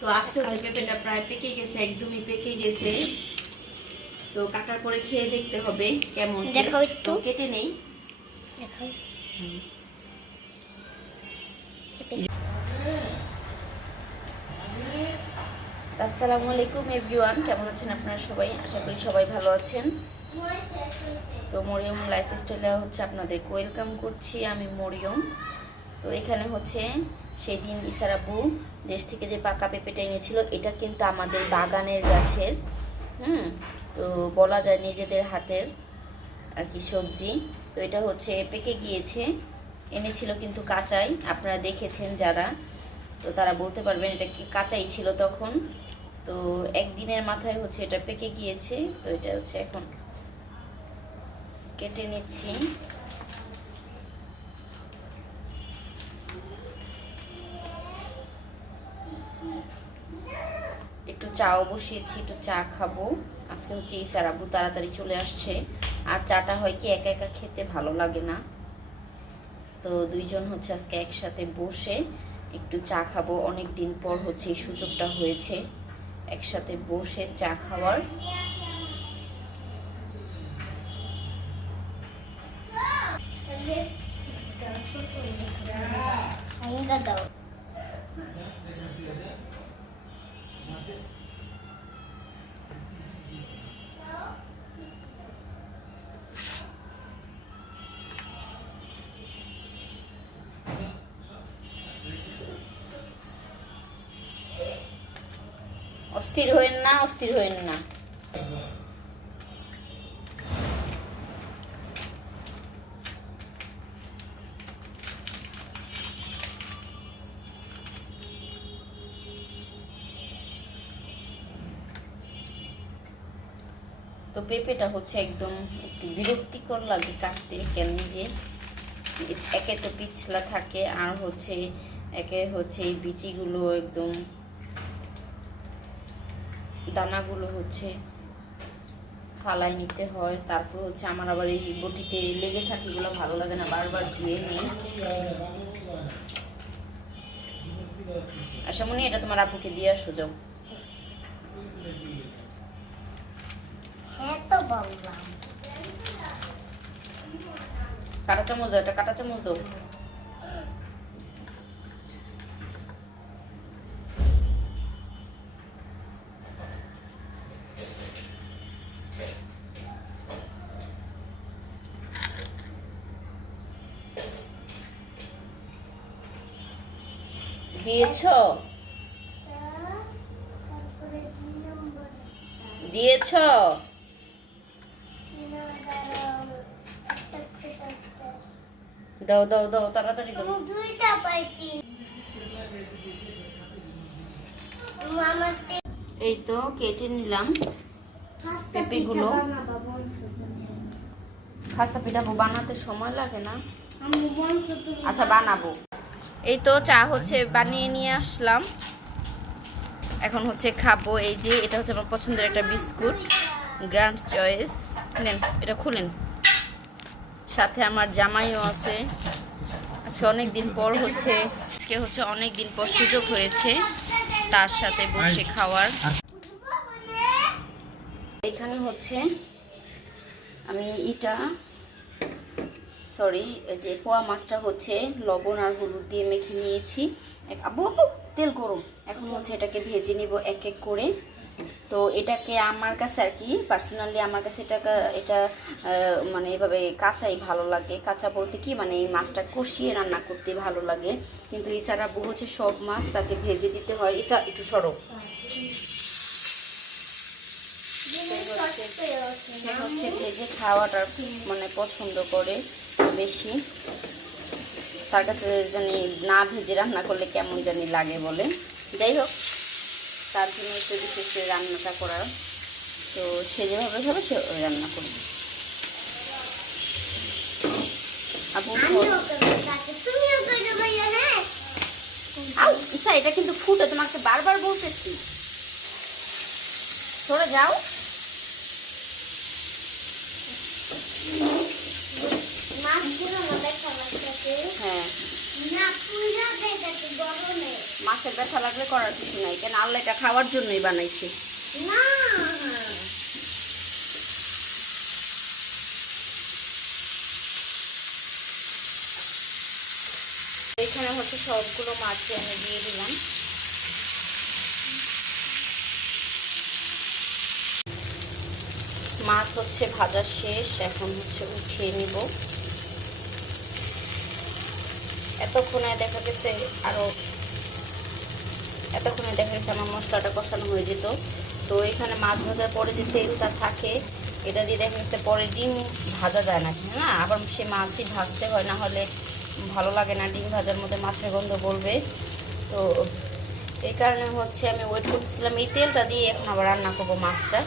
তো আজকে হচ্ছে পেঁপেটা প্রায় পেকে গেছে, একদমই পেকে গেছে। তো কাটার পরে খেয়ে দেখতে হবে কেমন টেস্ট। তো কেটে নেই। আসসালামু আলাইকুম এভরিওয়ান, কেমন আছেন আপনারা সবাই? আশা করি সবাই ভালো আছেন। তো মরিয়ম লাইফস্টাইলে হচ্ছে আপনাদের ওয়েলকাম করছি, আমি মরিয়ম। তো এখানে হচ্ছে সেদিন ইসার আব্বু দেশ থেকে যে পাকা পেঁপেটা এনেছিল, এটা কিন্তু আমাদের বাগানের গাছের, তো বলা যায় নিজেদের হাতের আর কি সবজি। তো এটা হচ্ছে পেকে গিয়েছে, এনেছিল কিন্তু কাঁচাই, আপনারা দেখেছেন যারা, তো তারা বলতে পারবেন এটা কি কাঁচাই ছিল তখন। তো একদিনের মাথায় হচ্ছে এটা পেকে গিয়েছে। তো এটা হচ্ছে এখন কেটে নিচ্ছি। একটু চাও বসিয়েছি, একটু চা খাবো। আজকে হচ্ছে ইসার আব্বু তাড়াতাড়ি চলে আসছে, আর চাটা হয় কি একা একা খেতে ভালো লাগে না, তো দুইজন হচ্ছে আজকে একসাথে বসে একটু চা খাবো। অনেক দিন পর হচ্ছে এই সুযোগটা হয়েছে একসাথে বসে চা খাওয়ার। অস্থির হইন না, অস্থির হইন না। তো পেঁপেটা হচ্ছে একদম একটু বিরক্তিকর লাগে কাটতে, কেন যে একে তো পিছলা থাকে, আর হচ্ছে একে হচ্ছে এই বিচিগুলো একদম দানাগুলো হচ্ছে ফালাই নিতে হয়। তারপর হচ্ছে আমার আবার এই বটিতে লেগে থাকে, এগুলো ভালো লাগে না, বারবার ধুয়ে নিই। আশামনি, এটা তোমার আপুকে দিয়ে আসো, যাও। কাঁটা চামচ দাও, এটা কাঁটা চামচ দাও। দিয়েছ দিয়েছ দাও দাও দাও, তাড়াতাড়ি দাও। এই তো কেটে নিলাম পেঁপেগুলো। খাস্তা পিঠা বানাতে সময় লাগে না? আচ্ছা, বানাবো। এই তো চা হচ্ছে বানিয়ে নিয়ে আসলাম, এখন হচ্ছে খাবো। এই যে এটা হচ্ছে আমার পছন্দের একটা বিস্কুট, গ্র্যান্ড চয়েস। নেন, এটা খুলেন। সাথে আমার জামাইও আছে। আজকে অনেক দিন পর হচ্ছে অনেক দিন পর সুযোগ হয়েছে তার সাথে বসে খাওয়ার। এখানে হচ্ছে আমি এই যে পোয়া মাছটা হচ্ছে লবণ আর হলুদ দিয়ে মেখে নিয়েছি। আব্বু আব্বু, তেল গরম। এখন হচ্ছে এটাকে ভেজে নিব এক এক করে। তো এটাকে আমার কাছে আর কি পার্সোনালি আমার কাছে এটা মানে এভাবে কাঁচাই ভালো লাগে। কাঁচা বলতে কি, মানে এই মাছটা কষিয়ে রান্না করতে ভালো লাগে, কিন্তু ইসার আব্বু হচ্ছে সব মাছ তাকে ভেজে দিতে হয়। ইসা, একটু সরো। সে হচ্ছে ভেজে খাওয়াটা মানে পছন্দ করে বেশি। তার কাছে জানি না ভেজে রান্না করলে কেমন জানি লাগে বলে। যাই হোক, তার জন্য একটু বিশেষ করে রান্নাটা করার। তো সে যেভাবে খাবে সে রান্না করবে। এটা কিন্তু ফুটে, তোমাকে বারবার বলতেছি সরে যাও। হ্যাঁ, মাছের ব্যথা লাগলে করার কিছু নাই, কেন আল্লাহ এটা খাওয়ার জন্যই বানাইছে। এখানে হচ্ছে সবগুলো মাছই আমি দিয়ে দিলাম। মাছ হচ্ছে ভাজা শেষ, এখন হচ্ছে উঠিয়ে নিব। এতক্ষণে দেখা গেছে আমার মশলাটা কষানো হয়ে যেত। তো এখানে মাছ ভাজার পরে যে তেলটা থাকে এটা দিয়ে দেখা গেছে পরে ডিম ভাজা যায় না, হ্যাঁ, আবার সে মাছই ভাজতে হয়, না হলে ভালো লাগে না, ডিম ভাজার মধ্যে মাছের গন্ধ বলবে। তো এই কারণে হচ্ছে আমি ওয়েট করতেছিলাম এই তেলটা দিয়ে এখন আবার রান্না করবো মাছটা,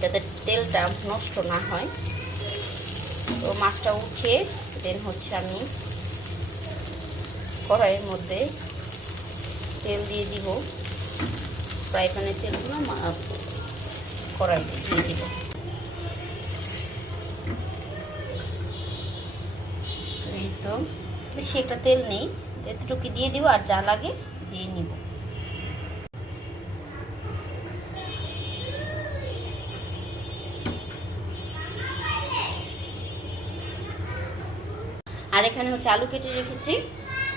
যাতে তেলটা নষ্ট না হয়। তো মাছটা উঠিয়ে দেন হচ্ছে আমি কড়াইয়ের মধ্যে তেল দিয়ে দিব, ফ্রাই প্যানের তেলগুলো কড়াইতে দিয়ে দিব। এই তো বেশি একটা তেল নেই, এতটুকু দিয়ে দিব, আর যা লাগে দিয়ে নিব। আর এখানে হচ্ছে আলু কেটে রেখেছি,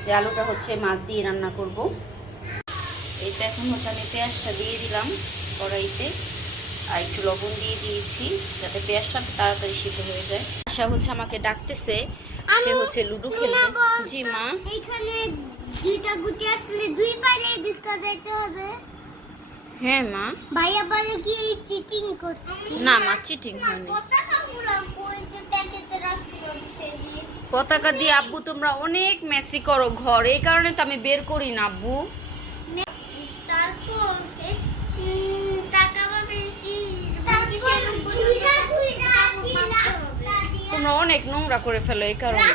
যে আলুটা হচ্ছে মাছ দিয়ে রান্না করব। এইটা এখন হচ্ছে আমি পেঁয়াজটা দিয়ে দিলাম কড়াইতে, আর একটু লবণ দিয়ে দিয়েছি যাতে পেঁয়াজটা তাড়াতাড়ি সিদ্ধ হয়ে যায়। আশা হচ্ছে আমাকে ডাকতেছে, সে হচ্ছে লুডো খেলবে। জি মা। এখানে দুইটা গুটি আসলে দুই পারে দিতে যেতে হবে। হ্যাঁ মা। ভাইয়া বলে কি চিটিং করতে? না মা, চিটিং হয়নি। পতাকাগুলো কই যে প্যাকেটে রাখছিলাম সেদিন। পতাকা দিয়ে আব্বু তোমরা অনেক মেসি করো ঘর, এই কারণে তো আমি বের করি না আব্বু। তারপর টাকা বেশি তোমরা অনেক নোংরা করে ফেলো, এই কারণে।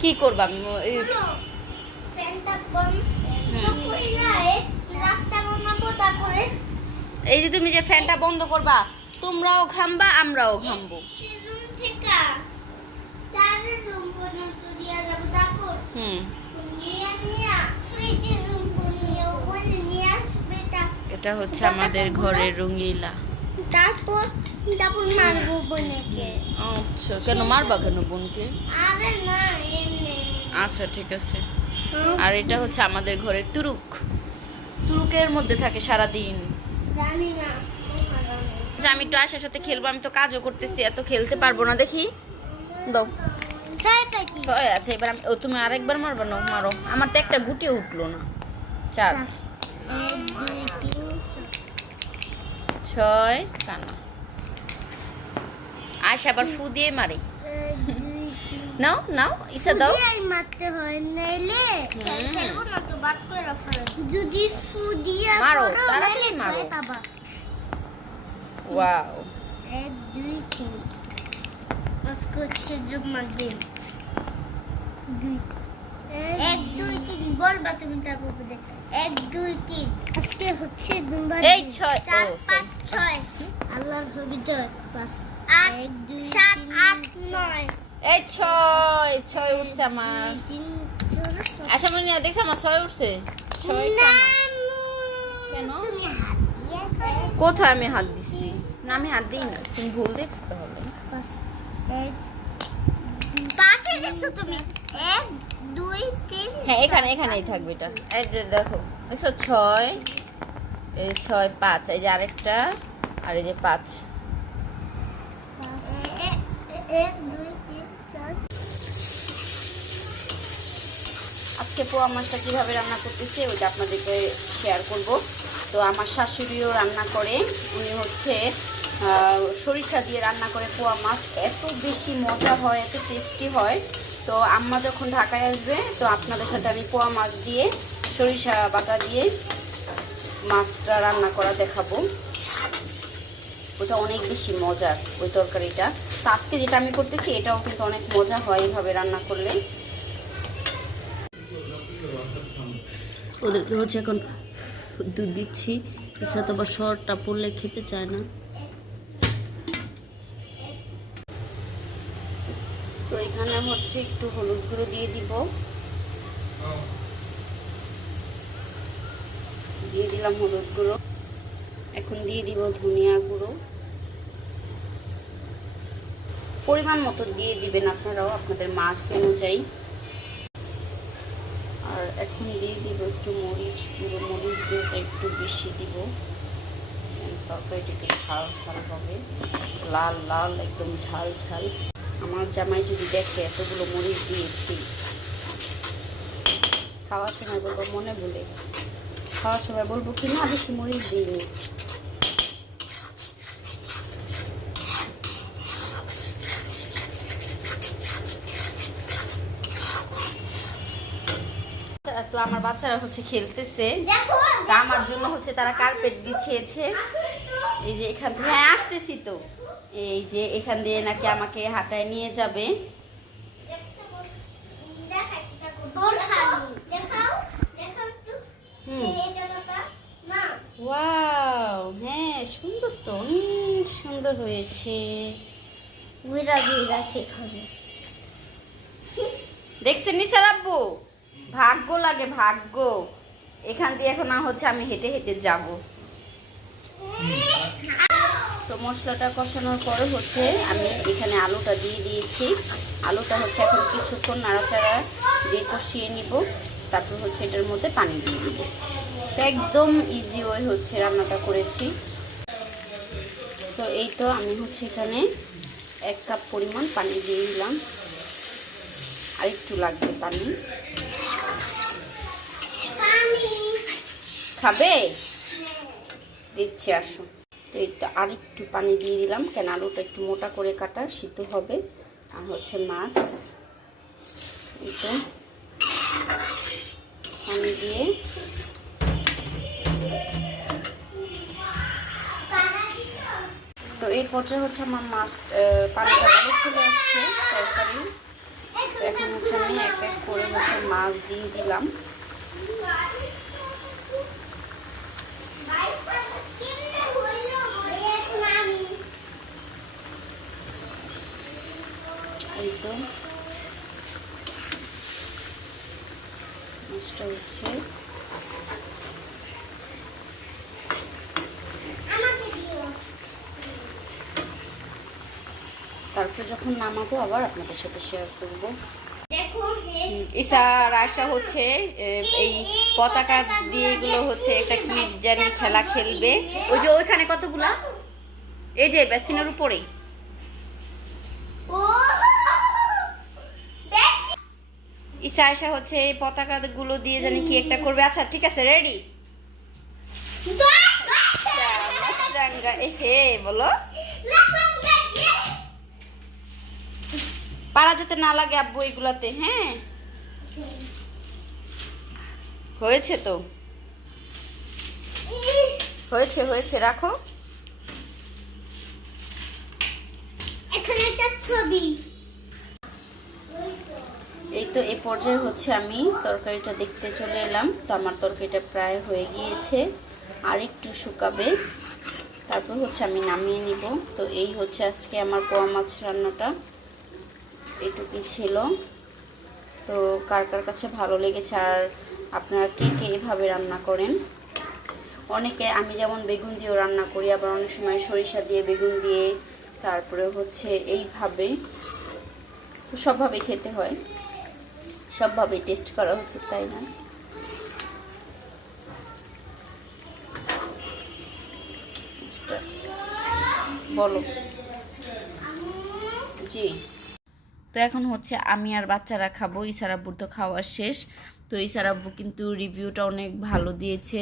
কি করবা? এই যে তুমি যে ফ্যানটা বন্ধ করবা, তোমরাও ঘামবা আমরাও ঘামবো। এটা হচ্ছে আমাদের ঘরের রঙিলা। তারপর মারবো বোনকে। আচ্ছা, কেন মারবা কেন বোনকে? আরে না এমনি। আচ্ছা ঠিক আছে। আর এটা হচ্ছে আমাদের ঘরের তুরুকের মধ্যে থাকে সারা দিন। জানি না। আমি একটু আশার সাথে খেলবো, আমি তো কাজও করতেছি, এত খেলতে পারবো না। দেখি দাও। আচ্ছা এবার তুমি আরেকবার মারবা না? মারো। আমার তো একটা গুটিও উঠলো না। 4 6 কানা। আশা আবার ফু দিয়ে মারে। নাও নাও ইসা দাও। মারতে হয় নাইলে খেলবো না তো, বাদ করে ফেলো। যদি ফু দিয়া মারো, করো তাড়াতাড়ি নাইলে মারো। ছয় পাবা। ওয়াও। 1 2 3 আজকে হচ্ছে জুম্মার দিন। 1 2 3 বলবা তুমি, তারপর 1 2 3 আজকে হচ্ছে জুম্মার দিন। এই 6 4 5 6 আল্লাহর হবি জয়। 5 8 7 8 9 এই 6 উঠছে আমার। আশা মনে দেখছো আমার 6 উঠছে। 6 কেন? কোথায় আমি হাত দিছি? না আমি হাত দিই না, তুমি ভুল দেখছো তাহলে। 5 দেখছো তুমি? 1 2 3 হ্যাঁ এখানেই থাকবে এটা। এই যে দেখো এসো 6, এই 6 5, এই যে আরেকটা, আর এই যে 5। 1 2 3 4 আজকে পোয়া মাছটা কীভাবে রান্না করতেছি ওইটা আপনাদেরকে শেয়ার করব। তো আমার শাশুড়িও রান্না করে, উনি হচ্ছে সরিষা দিয়ে রান্না করে পোয়া মাছ, এত বেশি মজা হয়, এত টেস্টি হয়। তো আম্মা যখন ঢাকায় আসবে তো আপনাদের সাথে আমি পোয়া মাছ দিয়ে সরিষা বাটা দিয়ে মাছটা রান্না করা দেখাবো। ওটা অনেক বেশি মজার ওই তরকারিটা। তো আজকে যেটা আমি করতেছি এটাও কিন্তু অনেক মজা হয় এইভাবে রান্না করলে। ওদেরকে হচ্ছে এখন দুধ দিচ্ছি, এছাড়া তো আবার শরটা পড়লে খেতে চায় না। এখানে হচ্ছে একটু হলুদ গুঁড়ো দিয়ে দিব, দিয়ে দিলাম হলুদ গুঁড়ো। এখন দিয়ে দিব ধনিয়া গুঁড়ো, পরিমাণ মতো দিয়ে দিবেন আপনারাও আপনাদের মাছ অনুযায়ী। আর এখন দিয়ে দিব একটু মরিচ গুঁড়ো, মরিচ গুঁড়োটা একটু বেশি দিব, তরকারিটা একটু ঝাল ঝাল হবে, লাল লাল একদম ঝাল ঝাল। আমার জামাই যদি দেখে এতগুলো মরিচ দিয়েছি, খাওয়ার সময় বলবো মনে বলে, খাওয়ার সময় বলবো কি না বেশি মরিচ দিইনি। তো আমার বাচ্চারা হচ্ছে খেলতেছে, তা আমার জন্য হচ্ছে তারা কার্পেট বিছিয়েছে। এই যে এখান থেকে, হ্যাঁ আসতেছি তো, এই যে এখান দিয়ে নাকি আমাকে হাঁটায় নিয়ে যাবে। ওয়াও, হ্যাঁ সুন্দর তো, অনেক সুন্দর হয়েছে। সেখানে দেখছেন নিসার আব্বু, ভাগ্য লাগে ভাগ্য। এখান দিয়ে এখন না হচ্ছে আমি হেঁটে হেঁটে যাব। তো মশলাটা কষানোর পরে হচ্ছে আমি এখানে আলুটা দিয়ে দিয়েছি। আলুটা হচ্ছে এখন কিছুক্ষণ নাড়াচাড়া দিয়ে কষিয়ে নিব, তারপর হচ্ছে এটার মধ্যে পানি দিয়ে দিব। তো একদম ইজি ওয়ে হচ্ছে রান্নাটা করেছি। তো এই তো আমি হচ্ছে এখানে 1 কাপ পরিমাণ পানি দিয়ে দিলাম, আর একটু লাগবে পানি। খাবে? দিচ্ছি, আসো। তো এই তো আর একটু পানি দিয়ে দিলাম, কেন আলুটা একটু মোটা করে কাটা সিদ্ধ হবে। আর হচ্ছে মাছ, এই তো পানি দিয়ে তো এই পর্যায়ে হচ্ছে আমার মাছ পানিটা ভালো চলে আসছে তরকারি। এখন হচ্ছে আমি এক এক করে হচ্ছে মাছ দিয়ে দিলাম। এই তো মাছটা হচ্ছে তারপর যখন নামাবো আবার আপনাদের সাথে শেয়ার করবো। ইসার আশা হচ্ছে এই পতাকা দিয়ে এগুলো হচ্ছে একটা কি জানি খেলা খেলবে। ওই যে ওইখানে কতগুলা, এই যে বেসিনের উপরে। ইসা আশা হচ্ছে এই পতাকা গুলো দিয়ে জানি কি একটা করবে। আচ্ছা ঠিক আছে, রেডি? হে বলো, পারা যেতে না লাগে আব্বু এগুলাতে। হ্যাঁ হয়েছে তো, হয়েছে হয়েছে, রাখো। এখানে একটা ছবি। এই তো এই পর্যায়ে হচ্ছে আমি তরকারিটা দেখতে চলে এলাম। তো আমার তরকারিটা প্রায় হয়ে গিয়েছে, আর একটু শুকাবে, তারপর হচ্ছে আমি নামিয়ে নিব। তো এই হচ্ছে আজকে আমার পোয়া মাছ রান্নাটা, এইটুকুই ছিল। তো কার কার কাছে ভালো লেগেছে, আর আপনারা কে কে এভাবে রান্না করেন? অনেকে, আমি যেমন বেগুন দিয়েও রান্না করি, আবার অনেক সময় সরিষা দিয়ে, বেগুন দিয়ে, তারপরে হচ্ছে এইভাবে। তো সবভাবে খেতে হয়, সবভাবে টেস্ট করা উচিত, তাই না? বলো। জি। তো এখন হচ্ছে আমি আর বাচ্চারা খাবো, ইসার আব্বুর তো খাওয়া শেষ। তো ইসার আব্বু কিন্তু রিভিউটা অনেক ভালো দিয়েছে,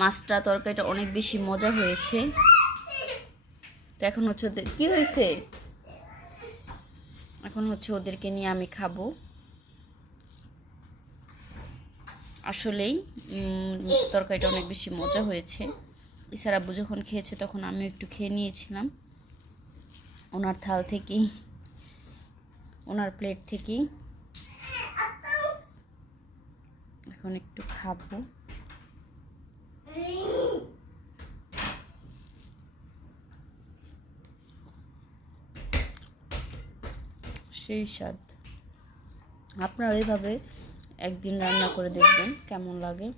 মাছটা তরকারিটা অনেক বেশি মজা হয়েছে। তো এখন হচ্ছে ওদের কি হয়েছে, এখন হচ্ছে ওদেরকে নিয়ে আমি খাবো। আসলেই তরকারিটা অনেক বেশি মজা হয়েছে। ইসার আব্বু যখন খেয়েছে তখন আমিও একটু খেয়ে নিয়েছিলাম ওনার থাল থেকেই, ওনার প্লেট থেকেই। এখন একটু খাবো। সেই স্বাদ। আপনারা এইভাবে একদিন রান্না করে দেখবেন কেমন লাগে।